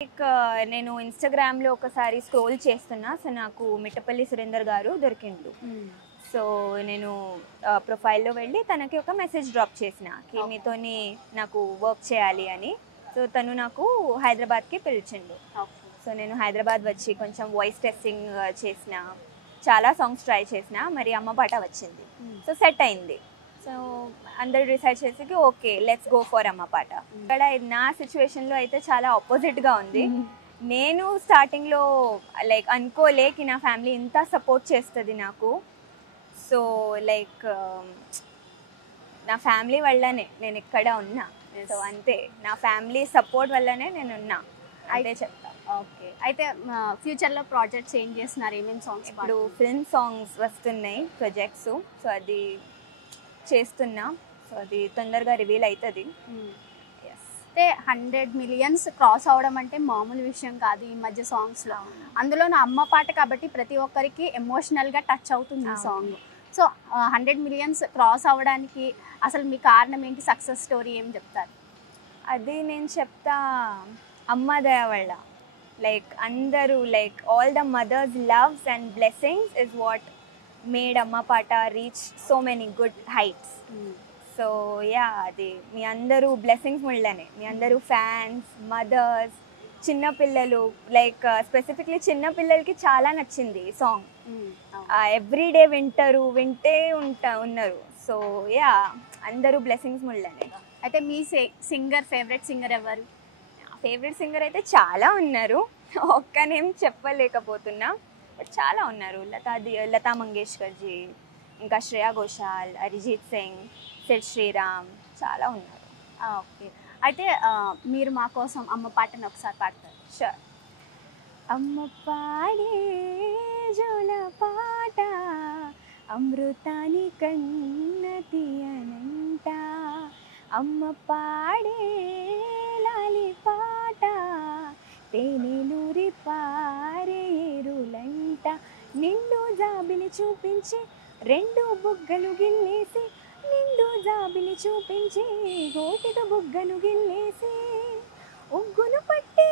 Like నేను ఇన్స్టాగ్రామ్లో ఒకసారి స్క్రోల్ చేస్తున్నా. సో నాకు మిట్టపల్లి సురేందర్ గారు దొరికిండు. సో నేను ప్రొఫైల్లో వెళ్ళి తనకి ఒక మెసేజ్ డ్రాప్ చేసిన కి మీతోని నాకు వర్క్ చేయాలి అని. సో తను నాకు హైదరాబాద్కి పిలిచిండు. సో నేను హైదరాబాద్ వచ్చి కొంచెం వాయిస్ టెస్టింగ్ చేసిన, చాలా సాంగ్స్ ట్రై చేసిన, మరి అమ్మ పాట వచ్చింది. సో సెట్ అయింది. సో అందరు డిసైడ్ చేసి ఓకే లెట్స్ గో ఫర్ అమ్మ పాట. ఇక్కడ నా సిచ్యువేషన్లో అయితే చాలా ఆపోజిట్గా ఉంది. నేను స్టార్టింగ్లో లైక్ అనుకోలేకి నా ఫ్యామిలీ ఇంత సపోర్ట్ చేస్తుంది నాకు. సో లైక్ నా ఫ్యామిలీ వల్లనే నేను ఇక్కడ ఉన్నా. సో అంతే, నా ఫ్యామిలీ సపోర్ట్ వల్లనే నేను ఉన్నా, అదే చెప్తా. ఓకే, అయితే ఫ్యూచర్లో ప్రాజెక్ట్స్ ఏం చేస్తున్నారు? ఏమేమి సాంగ్స్? ఇప్పుడు ఫిల్మ్ సాంగ్స్ వస్తున్నాయి ప్రాజెక్ట్స్. సో అది చేస్తున్నా. సో అది తొందరగా రివీల్ అవుతుంది. అంటే 100 millions క్రాస్ అవడం అంటే మామూలు విషయం కాదు ఈ మధ్య సాంగ్స్లో. అందులో నా అమ్మ పాట కాబట్టి ప్రతి ఒక్కరికి ఎమోషనల్గా టచ్ అవుతుంది ఈ సాంగ్. సో 100 millions క్రాస్ అవ్వడానికి అసలు మీ కారణం ఏంటి? సక్సెస్ స్టోరీ ఏం చెప్తారు? అది నేను చెప్తా, అమ్మ దయ వల్ల. లైక్ అందరూ like all the mothers loves and blessings is what made అమ్మ పాట reach so many good heights. So yeah, అది మీ అందరూ బ్లెస్సింగ్స్ వల్లనే. మీ అందరూ ఫ్యాన్స్, మదర్స్, చిన్నపిల్లలు, లైక్ స్పెసిఫిక్లీ చిన్నపిల్లలకి చాలా నచ్చింది ఈ సాంగ్. ఎవ్రీడే వింటే ఉన్నారు. సో యా, అందరూ బ్లెస్సింగ్స్ వల్లనే. అయితే మీ ఫేవరెట్ సింగర్ ఎవరు? ఫేవరెట్ సింగర్ అయితే చాలా ఉన్నారు, ఒక్క నేమ్ చెప్పలేకపోతున్నా, బట్ చాలా ఉన్నారు. లతా మంగేష్కర్ జీ, ఇంకా శ్రేయా ఘోషాల్, అరిజిత్ సింగ్, సిద్ శ్రీరామ్, చాలా ఉన్నారు. ఓకే, అయితే మీరు మా కోసం అమ్మ పాటను ఒకసారి పాడతారు? షూర్. అమ్మ పాడే జోల పాట అమృతాని కన్నతి అనంట, అమ్మ పాడే లాలి పాట తేనెలూరి పారేరులంట, నిండు జాబిలి చూపించి రెండు బుగ్గలు గిల్లేసి, నిండు జాబిలి చూపించి గోటితో బుగ్గను గిల్లేసి, ఉగ్గును పట్టి